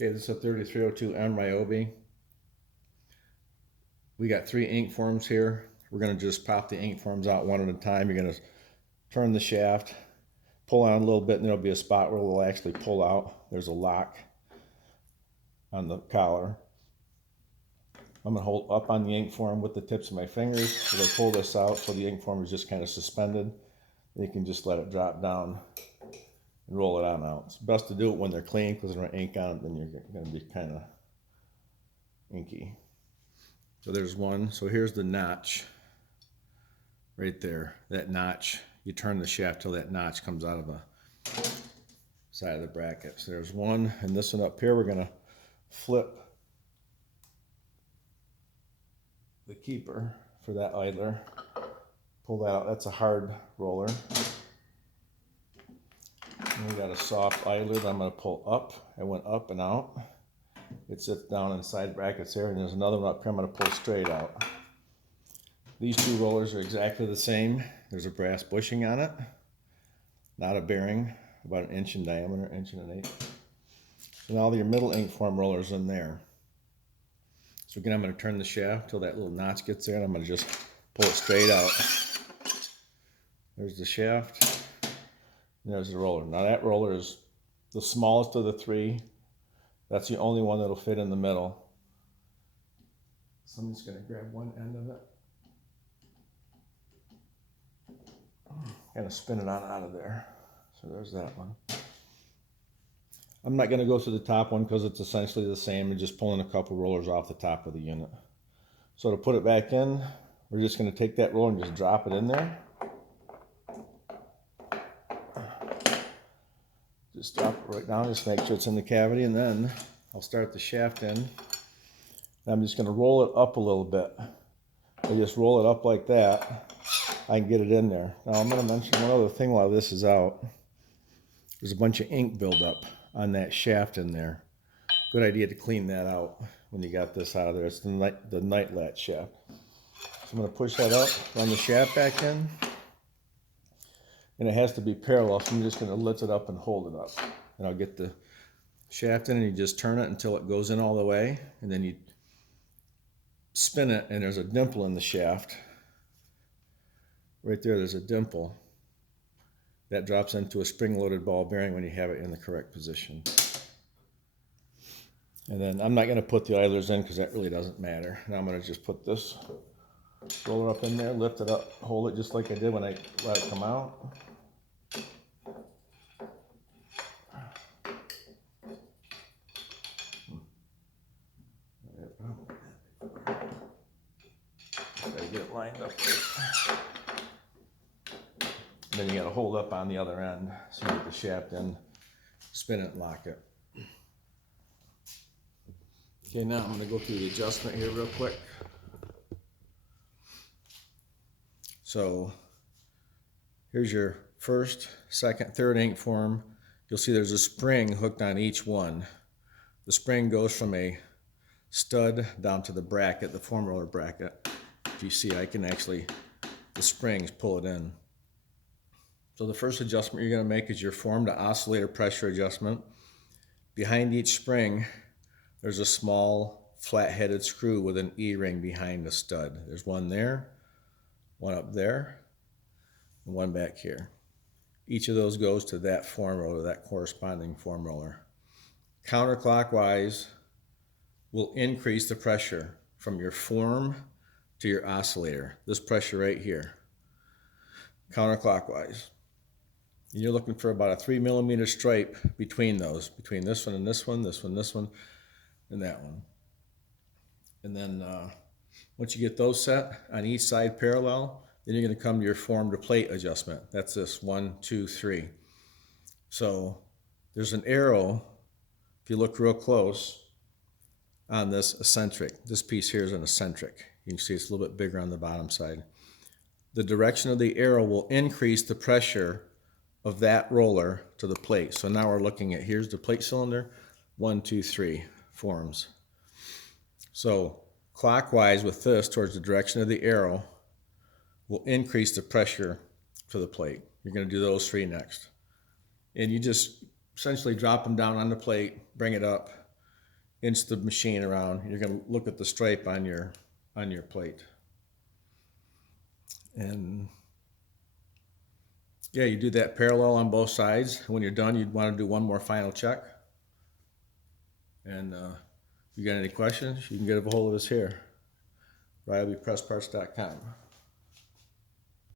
Okay, this is a 3302M Ryobi. We got 3 ink forms here. We're going to just pop the ink forms out one at a time. You're going to turn the shaft, pull on a little bit, and there'll be a spot where it'll actually pull out. There's a lock on the collar. I'm going to hold up on the ink form with the tips of my fingers as I pull this out so the ink form is just kind of suspended. You can just let it drop down and roll it on out. It's best to do it when they're clean because there's no ink on it, then you're going to be kind of inky. So there's one. So here's the notch right there. That notch, you turn the shaft till that notch comes out of the side of the bracket. So there's one, and this one up here, we're going to flip the keeper for that idler. Pull that out. That's a hard roller. And we got a soft idler that I'm going to pull up. It went up and out. It sits down inside brackets there, and there's another one up here I'm going to pull straight out. These two rollers are exactly the same. There's a brass bushing on it, not a bearing, about 1 inch in diameter, 1 1/8 inch. And all your middle ink form rollers in there. So again, I'm going to turn the shaft till that little notch gets there, and I'm going to just pull it straight out. There's the shaft, and there's the roller. Now that roller is the smallest of the 3. That's the only one that'll fit in the middle. So I'm just going to grab one end of it. Kind of spin it on out of there. So there's that one. I'm not going to go through the top one because it's essentially the same. I'm just pulling a couple rollers off the top of the unit. So to put it back in, we're just going to take that roller and just drop it in there. Just drop it right down, just make sure it's in the cavity, and then I'll start the shaft in. And I'm just going to roll it up a little bit. I just roll it up like that. I can get it in there. Now I'm going to mention one other thing while this is out. There's a bunch of ink buildup on that shaft in there. Good idea to clean that out when you got this out of there. It's the night latch shaft. So I'm going to push that up, run the shaft back in. And it has to be parallel, so I'm just going to lift it up and hold it up. And I'll get the shaft in, and you just turn it until it goes in all the way. And then you spin it, and there's a dimple in the shaft. Right there, there's a dimple. That drops into a spring-loaded ball bearing when you have it in the correct position. And then I'm not going to put the idlers in because that really doesn't matter. Now I'm going to just put this roller up in there, lift it up, hold it just like I did when I let it come out. Gotta get it lined up right. Then you got to hold up on the other end so you get the shaft in, spin it, and lock it. Okay, now I'm going to go through the adjustment here real quick. So here's your first, second, third ink form. You'll see there's a spring hooked on each one. The spring goes from a stud down to the bracket, the form roller bracket. If you see, I can actually, the springs pull it in. So the first adjustment you're going to make is your form to oscillator pressure adjustment. Behind each spring, there's a small flat-headed screw with an E-ring behind the stud. There's one there, one up there, and one back here. Each of those goes to that form roller, that corresponding form roller. Counterclockwise will increase the pressure from your form to your oscillator. This pressure right here. Counterclockwise. And you're looking for about a 3 millimeter stripe between those, between this one and this one, this one, this one, and that one. And then once you get those set on each side parallel, then you're going to come to your form to plate adjustment. That's this 1, 2, 3. So there's an arrow, if you look real close, on this eccentric. This piece here is an eccentric. You can see it's a little bit bigger on the bottom side. The direction of the arrow will increase the pressure of that roller to the plate. So now we're looking at, here's the plate cylinder, 1, 2, 3 forms. So clockwise with this towards the direction of the arrow will increase the pressure to the plate. You're going to do those 3 next. And you just essentially drop them down on the plate, bring it up, inch the machine around. You're going to look at the stripe on your plate. And yeah, you do that parallel on both sides. When you're done, you'd want to do one more final check. And if you got any questions, you can get a hold of us here, RyobiPressParts.com.